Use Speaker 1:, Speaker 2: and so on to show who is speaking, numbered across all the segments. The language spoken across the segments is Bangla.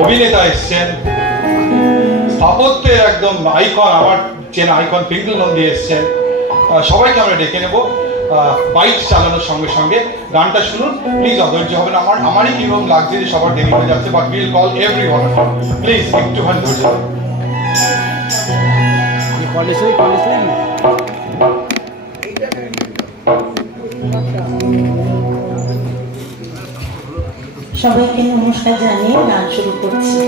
Speaker 1: অভিনেতা এসছেন। স্থাপত্যের একদম আইকন আমার চেনা আইকন পিঙ্কল নন্দী এসছেন। সবাইকে আমরা ডেকে নেব। বাইক চালানোর সঙ্গে সঙ্গে গানটা শুনুন। প্লিজ অধৈর্য হবেন আমার আমারই কীরকম লাগছে যে সবার দেরি হয়ে যাচ্ছে but will call everyone please একটুখানি ধৈর্য ধরুন। কলেজে কলেজে
Speaker 2: সবাইকে নমস্কার জানিয়ে গান শুরু করছি।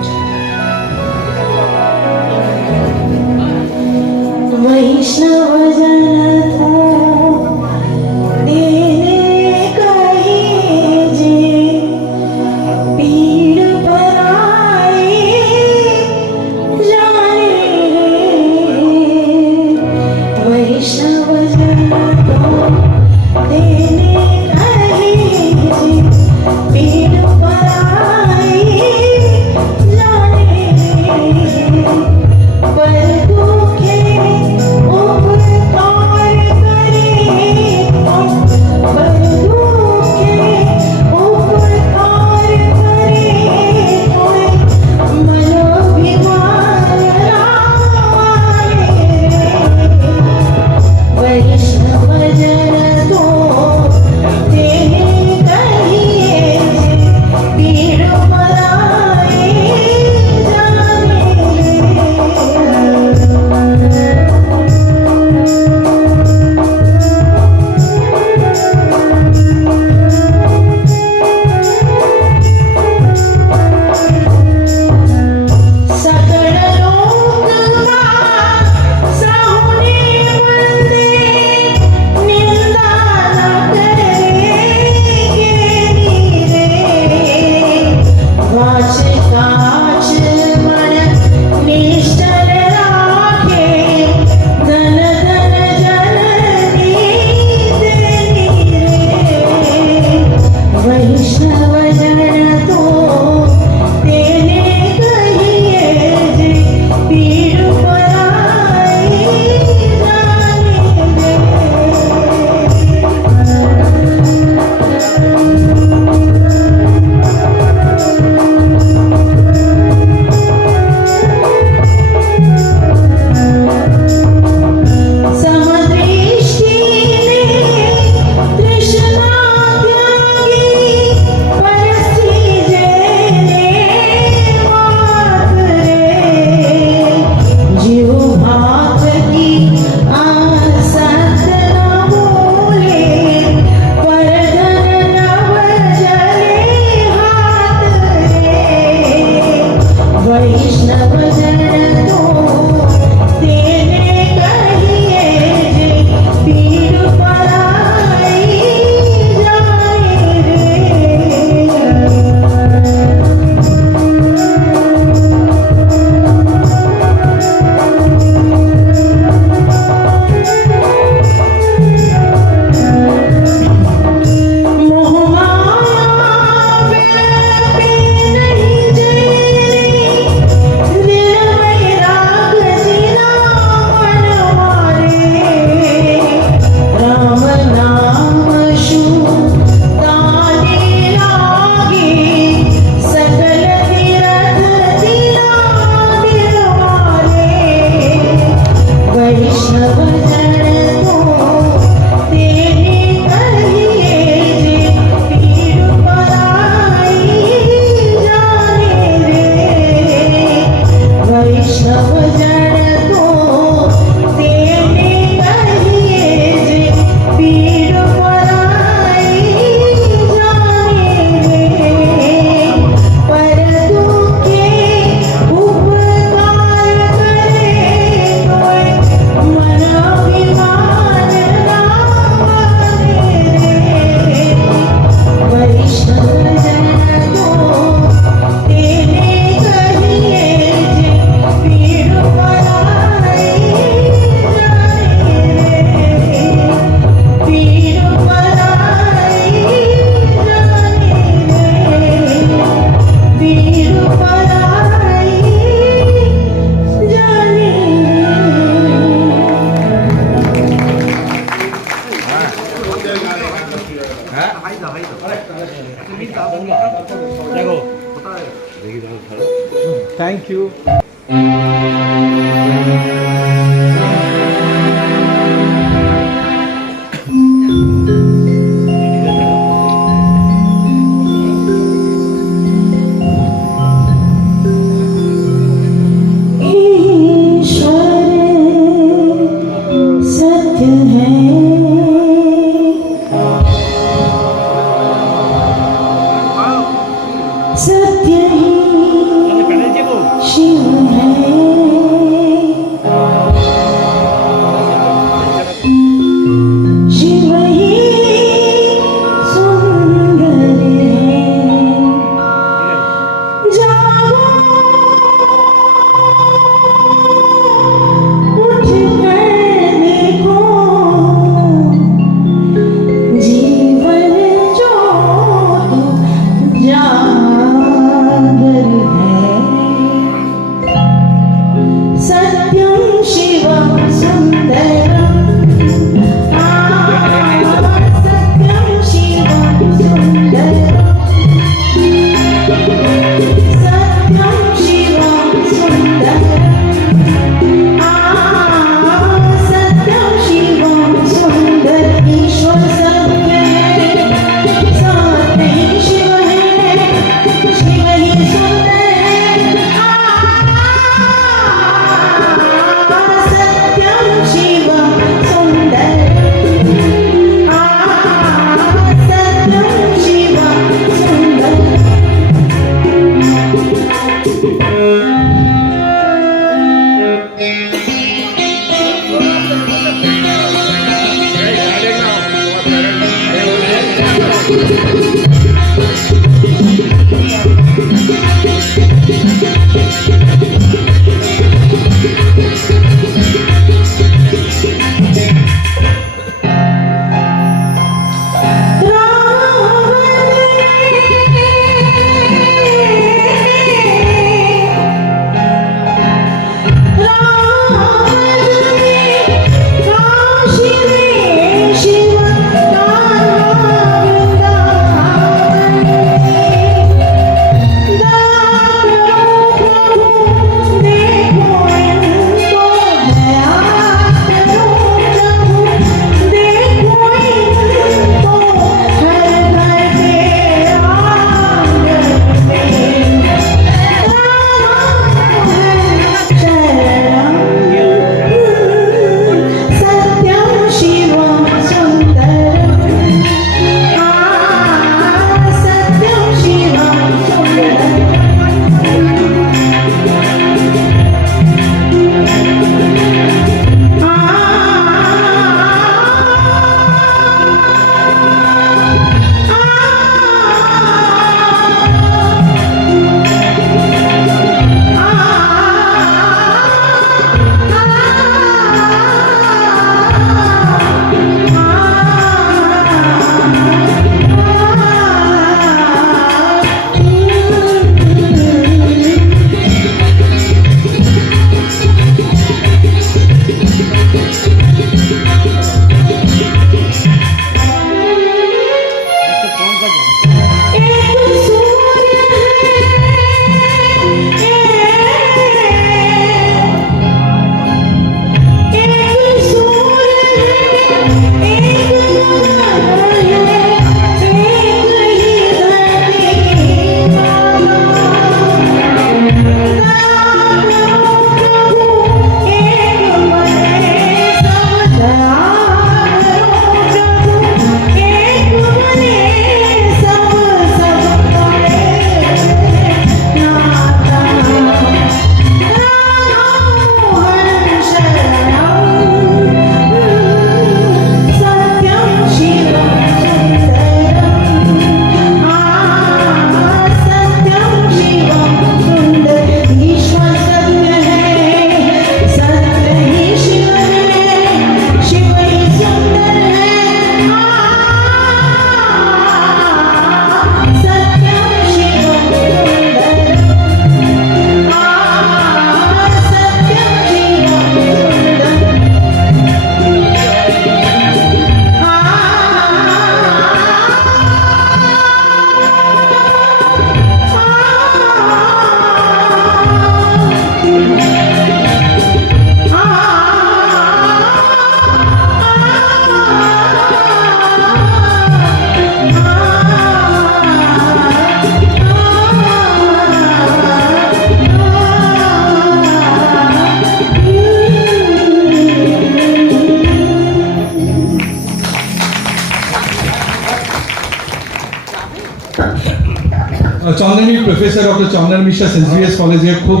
Speaker 1: Professor doctor Chandan Mishra, saint কলেজের খুব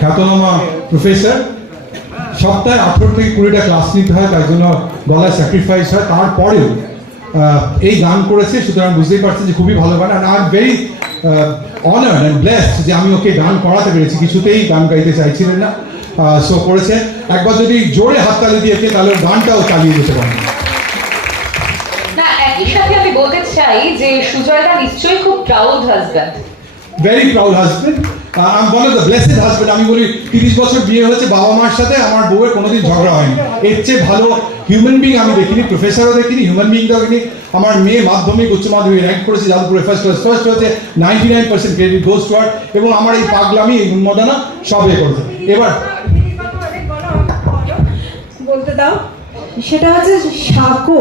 Speaker 1: খ্যাতনামা প্রফেসর। সপ্তাহে আঠেরো থেকে কুড়িটা ক্লাস নিতে হয়, তার জন্য গলায় স্যাক্রিফাইস হয়। তারপরেও এই গান করেছে, সুতরাং বুঝতেই পারছেন যে খুবই ভালো গান। And I am very honour and blessed যে আমি ওকে গান করাতে পেরেছি। কিছুতেই গান গাইতে চাইছিলেন না। সো করেছে। একবার যদি জোরে হাত হাততালি দিয়েছে তাহলে গানটাও চালিয়ে যেতে পারেন।
Speaker 3: একই সাথে আমি বলতে চাই যে সুজয়দা নিশ্চয়ই খুব proud husband
Speaker 1: very proud husband one of the blessed husband আমি বলি, তিরিশ বছর বিয়ে হয়েছে, বাবা মার সাথে আমার বউয়ের কোনোদিন ঝগড়া হয়নি। এর চেয়ে ভালো হিউম্যান বিং আমি দেখিনি প্রফেসরও দেখিনি হিউম্যান বিং দেখিনি। আমার মেয়ে মাধ্যমিক, উচ্চ মাধ্যমিক র্যাঙ্ক করেছে, যাদবপুরে ফার্স্ট ক্লাস ফার্স্ট হয়েছে ninety nine percent credit goes to এবং আমার এই পাগলামি, এই উন্মাদনা সব এ এবার
Speaker 4: বলতে দাও, সেটা হচ্ছে সাঁকো।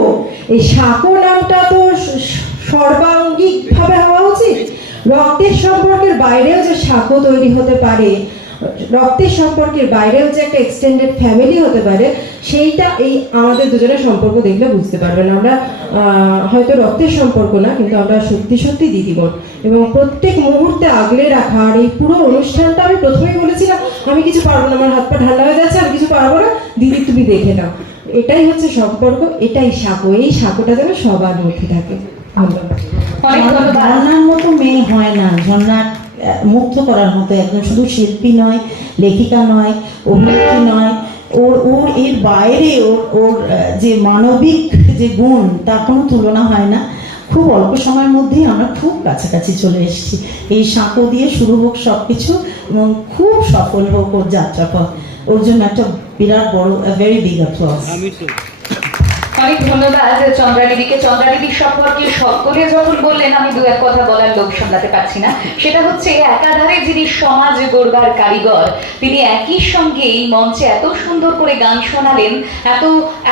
Speaker 4: এই সাঁকো নামটা তো সর্বাঙ্গিকভাবে হওয়া উচিত? রক্তের সম্পর্কের বাইরেও যে সাঁকো তৈরি হতে পারে, রক্তের সম্পর্কের বাইরেও যে একটা এক্সটেন্ডেড ফ্যামিলি হতে পারে, সেইটা এই আমাদের দুজনের সম্পর্ক দেখলে বুঝতে পারবেন। আমরা হয়তো রক্তের সম্পর্ক না, কিন্তু আমরা সত্যি সত্যি দিদিবোন এবং প্রত্যেক মুহূর্তে আগলে রাখা আর এই পুরো অনুষ্ঠানটা আমি প্রথমেই বলেছিলাম, আমি কিছু পারব না, আমার হাত পা ঠান্ডা হয়ে যাচ্ছে, আমি কিছু পারব না, দিদি তুমি দেখে নাও। এটাই হচ্ছে সম্পর্ক, এটাই সাঁকো এই সাঁকোটা যেন সবার মধ্যে থাকে। ধন্যবাদ।
Speaker 5: ঝর্ণার মতো মেয়ে হয় না। ঝর্ণার মুগ্ধ করার মতো একদম শুধু শিল্পী নয় লেখিকা নয় অভিনেত্রী নয়। ওর ওর এর বাইরে ওর ওর যে মানবিক যে গুণ তার কোনো তুলনা হয় না। খুব অল্প সময়ের মধ্যেই আমরা খুব কাছাকাছি চলে এসেছি। এই সাঁকো দিয়ে শুরু হোক সব কিছু এবং খুব সফল হোক ওর যাত্রাপথ। ওর জন্য একটা বিরাট বড় ভেরি বিগ অ্যাপ্লস
Speaker 3: অনেক ধন্যবাদ চন্দ্রাদিদিকে। চন্দ্রাদিদির সম্পর্কে সকলে যখন বললেন আমি দু এক কথা বলার লোক সামলাতে পারছি না। সেটা হচ্ছে একাধারে যিনি সমাজ গড়বার কারিগর তিনি একই সঙ্গে এই মঞ্চে এত সুন্দর করে গান শোনালেন এত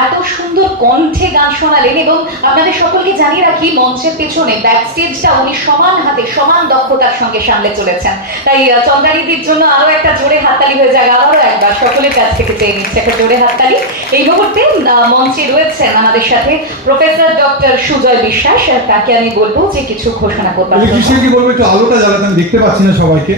Speaker 3: এত সুন্দর কণ্ঠে গান শোনালেন এবং আপনাদের সকলকে জানিয়ে রাখি মঞ্চের পেছনে ব্যাক স্টেজটা উনি সমান হাতে সমান দক্ষতার সঙ্গে সামলে চলেছেন। তাই আহ, চন্দ্রাদিদির জন্য আরও একটা জোরে হাততালি হয়ে যাক আবারও একবার সকলের কাছ থেকে চেয়ে নিচ্ছে একটা জোরে হাততালি। এই মুহূর্তে মঞ্চে রয়েছেন আমাদের সাথে প্রফেসর ডক্টর সুজয় বিশ্বাস আর তাকে আমি বলব যে কিছু ঘোষণা করবার
Speaker 1: জন্য। ইলেকট্রিশিয়ানকে বলব একটু আলোটা জ্বালাতে আমি দেখতে পাচ্ছি না সবাইকে